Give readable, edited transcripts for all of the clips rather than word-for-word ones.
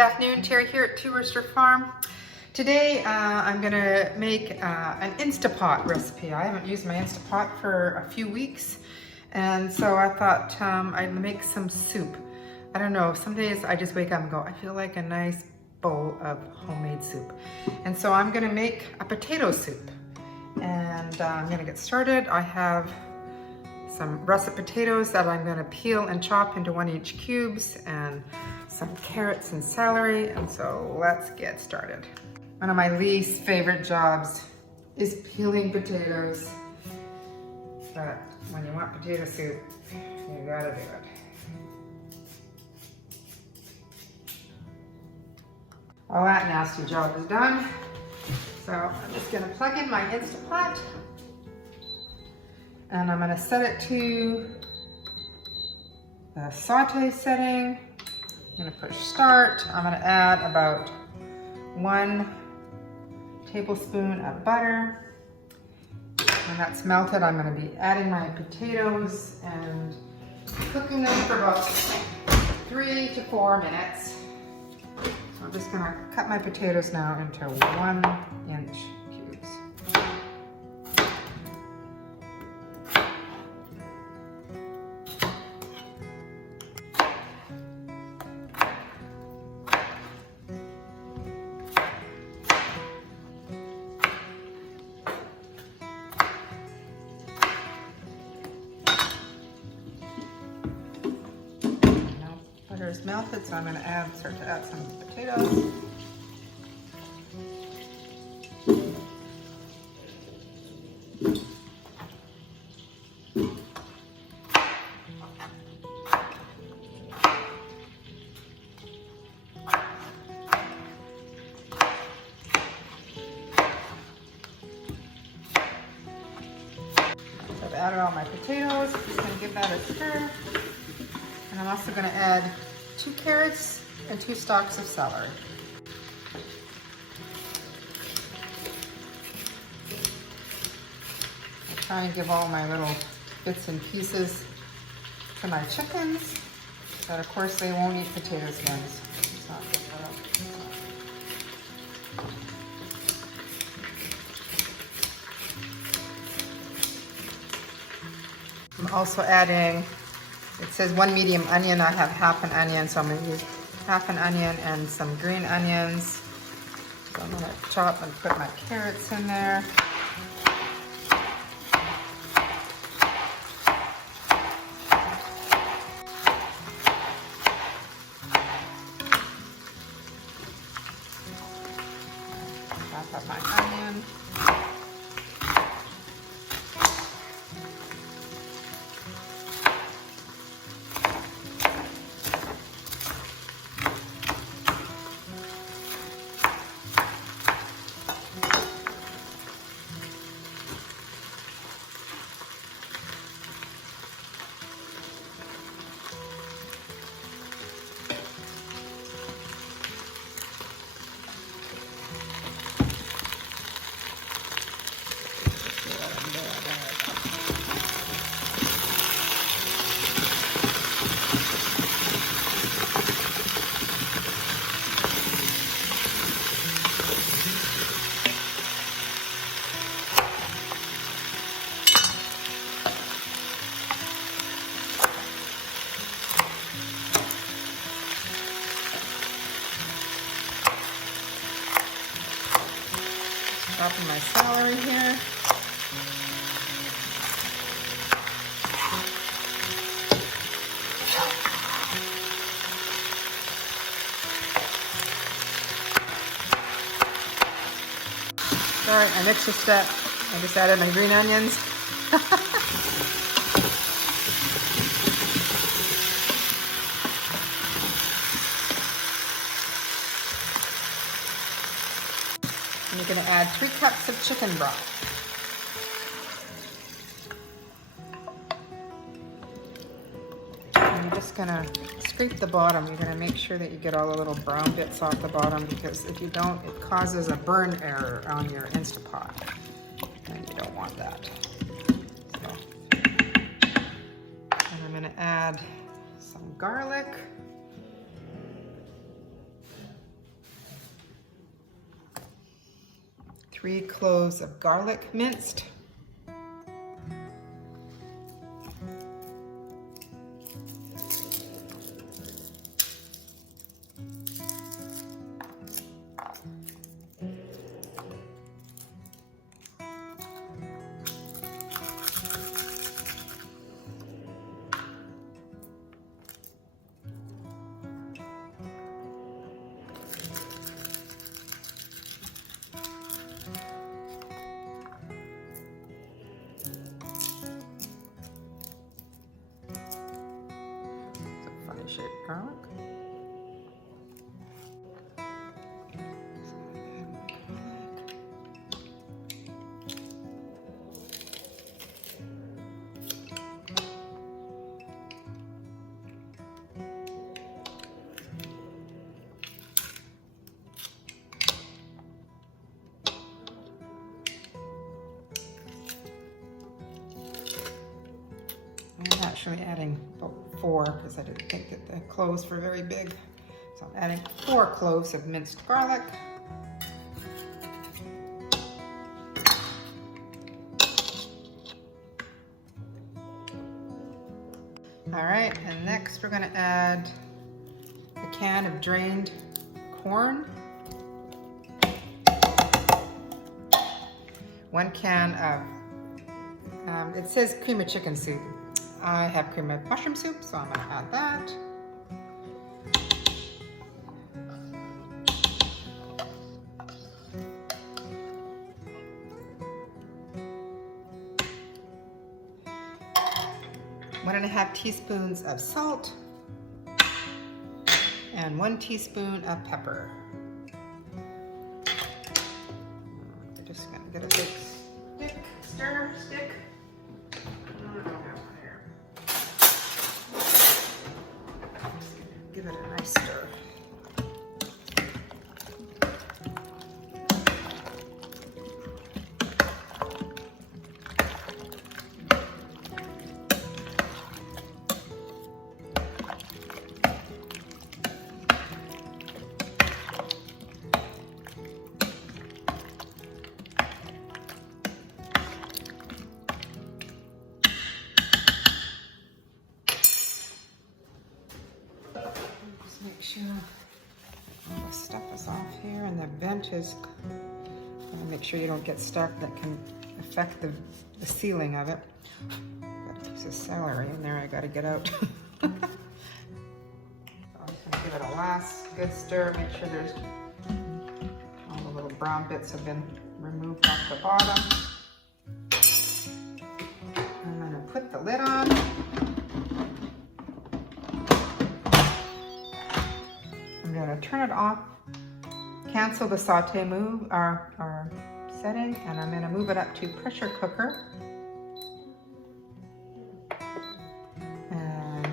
afternoon, Terry here at Two Rooster Farm. Today I'm going to make an Instapot recipe. I haven't used my Instapot for a few weeks, and so I thought I'd make some soup. I don't know, some days I just wake up and go, I feel like a nice bowl of homemade soup. And so I'm going to make a potato soup. And I'm going to get started. I have some russet potatoes that I'm going to peel and chop into 1-inch cubes, and some carrots and celery, and so let's get started. One of my least favorite jobs is peeling potatoes, but when you want potato soup, you gotta do it. All that nasty job is done, so I'm just gonna plug in my Instapot, and I'm gonna set it to the saute setting. I'm gonna push start. I'm gonna add about 1 tablespoon of butter. When that's melted, I'm gonna be adding my potatoes and cooking them for about 3 to 4 minutes. So I'm just gonna cut my potatoes now into 1-inch cubes. Is melted, so I'm going to start to add some potatoes. So I've added all my potatoes. Just going to give that a stir. And I'm also going to add 2 carrots and 2 stalks of celery. I try and give all my little bits and pieces to my chickens, but of course they won't eat potato skins. It's not good for them. I'm also adding, it says 1 medium onion. I have half an onion, so I'm going to use half an onion and some green onions. So I'm going to chop and put my carrots in there. Chop up my onion. Dropping my celery here. Sorry, I mixed a step. I just added my green onions. And you're going to add 3 cups of chicken broth. And you're just going to scrape the bottom. You're going to make sure that you get all the little brown bits off the bottom, because if you don't, it causes a burn error on your Instapot, and you don't want that. So, and I'm going to add some garlic. 3 cloves of garlic minced. Shaped garlic. I'm actually adding about 4 because I didn't think that the cloves were very big. So I'm adding 4 cloves of minced garlic. All right, and next we're going to add a can of drained corn, 1 can of, it says cream of chicken soup. I have cream of mushroom soup, so I'm going to add that. One and a half teaspoons of salt and 1 teaspoon of pepper. I'm just going to get a big stirrer stick. Give it a nice stir. Make sure all the stuff is off here and the vent is, make sure you don't get stuff that can affect the sealing of it. Got a piece of celery in there I got to get out. So I'm just going to give it a last good stir, make sure there's all the little brown bits have been removed off the bottom. I'm going to put the lid on. I'm going to turn it off, cancel the saute move, our setting, and I'm going to move it up to pressure cooker. And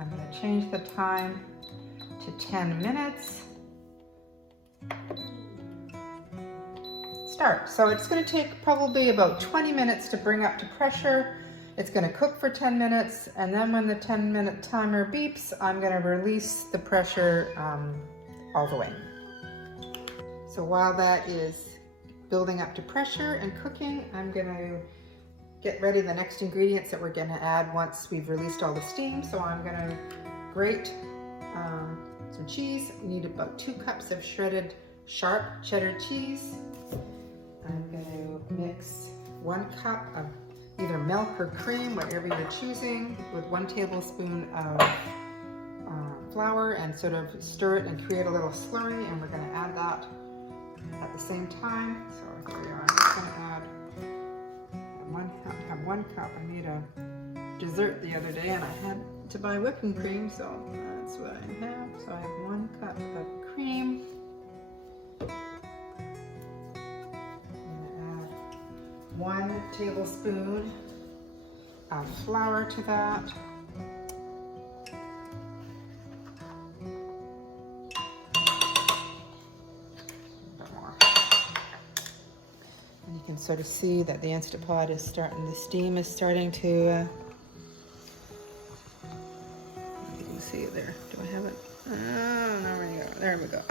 I'm going to change the time to 10 minutes. Start. So it's going to take probably about 20 minutes to bring up to pressure. It's going to cook for 10 minutes, and then when the 10-minute timer beeps, I'm going to release the pressure all the way. So while that is building up to pressure and cooking, I'm going to get ready the next ingredients that we're going to add once we've released all the steam. So I'm going to grate some cheese. We need about 2 cups of shredded sharp cheddar cheese. I'm going to mix 1 cup of either milk or cream, whatever you're choosing, with 1 tablespoon of flour, and sort of stir it and create a little slurry, and we're going to add that at the same time. So here we are. I'm just going to add have 1 cup. I made a dessert the other day and I had to buy whipping cream, so that's what I have. So I have 1 cup of cream. 1 tablespoon of flour to that. A bit more. And you can sort of see that the Instapot is starting, the steam is starting to, you can see it there. Do I have it? Oh, there we go. There we go.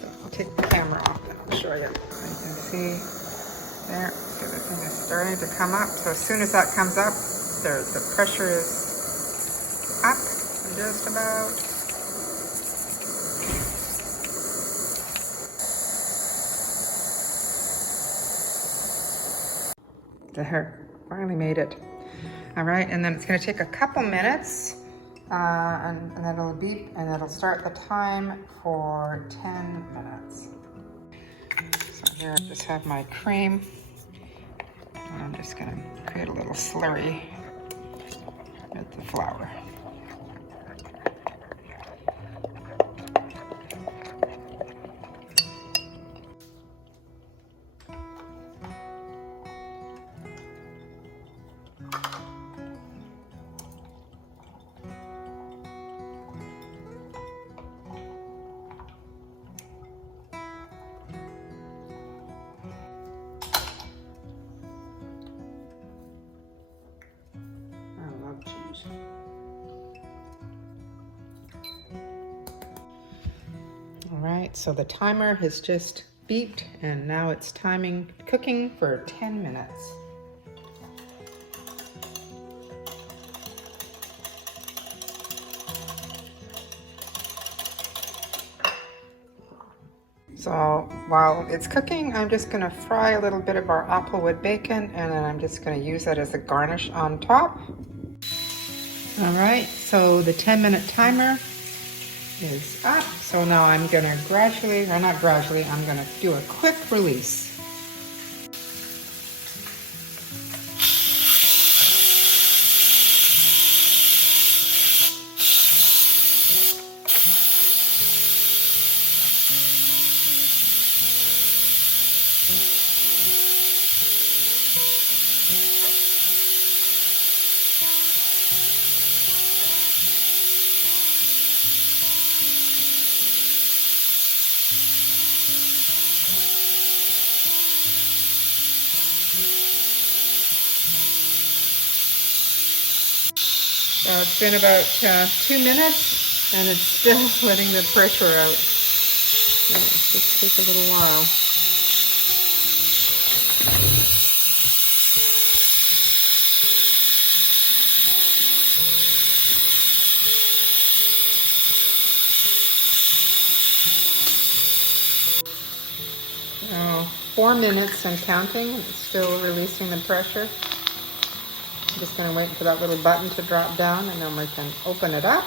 So I'll take the camera off and I'll show you. You can see there, see the thing is starting to come up. So as soon as that comes up, the pressure is up just about. There, finally made it. All right, and then it's going to take a couple minutes, and then it'll beep, and it'll start the time for 10 minutes. So here I just have my cream, and I'm just going to create a little slurry with the flour. All right, so the timer has just beeped and now it's cooking for 10 minutes. So while it's cooking, I'm just gonna fry a little bit of our applewood bacon, and then I'm just gonna use that as a garnish on top. All right, so the 10-minute timer is up. So now I'm gonna I'm gonna do a quick release. So it's been about 2 minutes and it's still letting the pressure out. So it's just take a little while. So 4 minutes and counting, it's still releasing the pressure. I'm just going to wait for that little button to drop down and then we can open it up.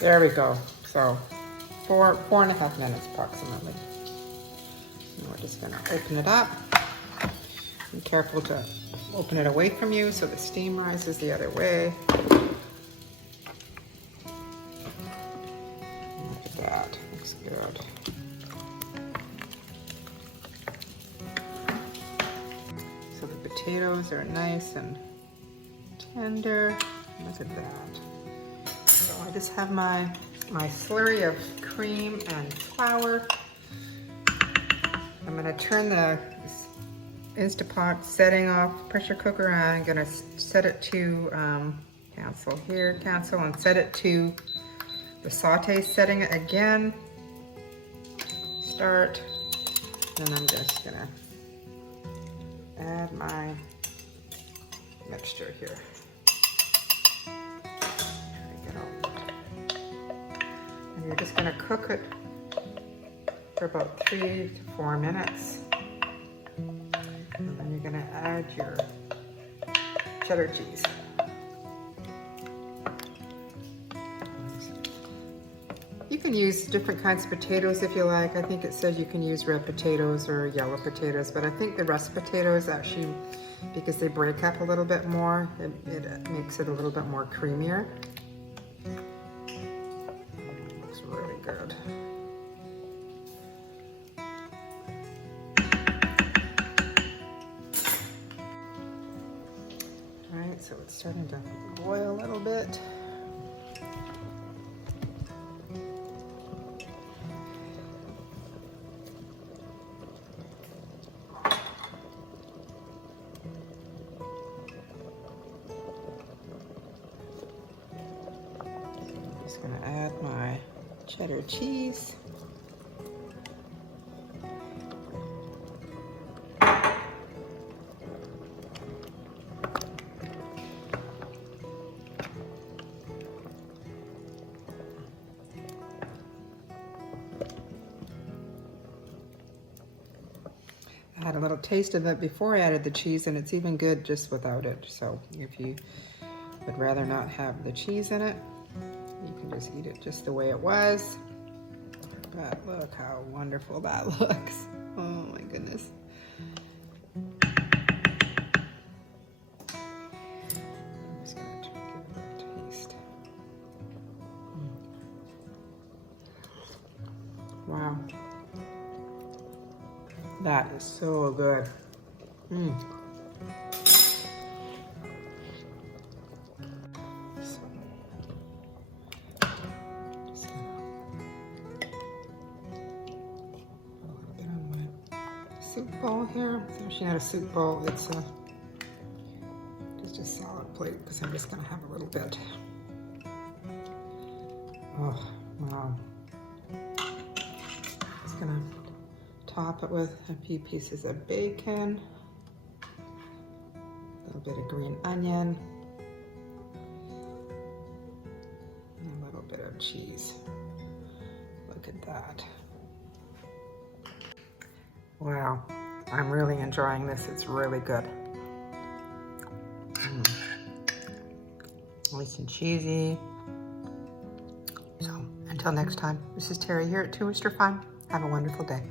There we go. So 4.5 minutes approximately. And we're just going to open it up. Be careful to open it away from you so the steam rises the other way. Look at that, looks good. So the potatoes are nice and tender. Look at that. So I just have my slurry of cream and flour. I'm going to turn the Instapot setting off pressure cooker, and I'm going to set it to cancel, and set it to the saute setting again. Start. Then I'm just going to add my mixture here. There we go. And you're just going to cook it for about 3 to 4 minutes. And then you're going to add your cheddar cheese. You can use different kinds of potatoes if you like. I think it says you can use red potatoes or yellow potatoes, but I think the russet potatoes actually, because they break up a little bit more, it makes it a little bit more creamier. Looks really good. So it's starting to boil a little bit. cheddar cheese. I had a little taste of it before I added the cheese, and it's even good just without it. So if you would rather not have the cheese in it, you can just eat it just the way it was. But look how wonderful that looks. Oh my goodness. I'm just gonna try to give it a little taste. Wow. That is so good. Soup bowl here. It's actually not a soup bowl, it's just a salad plate because I'm just gonna have a little bit. Oh, wow. Just gonna top it with a few pieces of bacon, a little bit of green onion, and a little bit of cheese. Look at that. Wow, I'm really enjoying this. It's really good. Nice and cheesy. So until next time, this is Terry here at Two Rooster Farm. Have a wonderful day.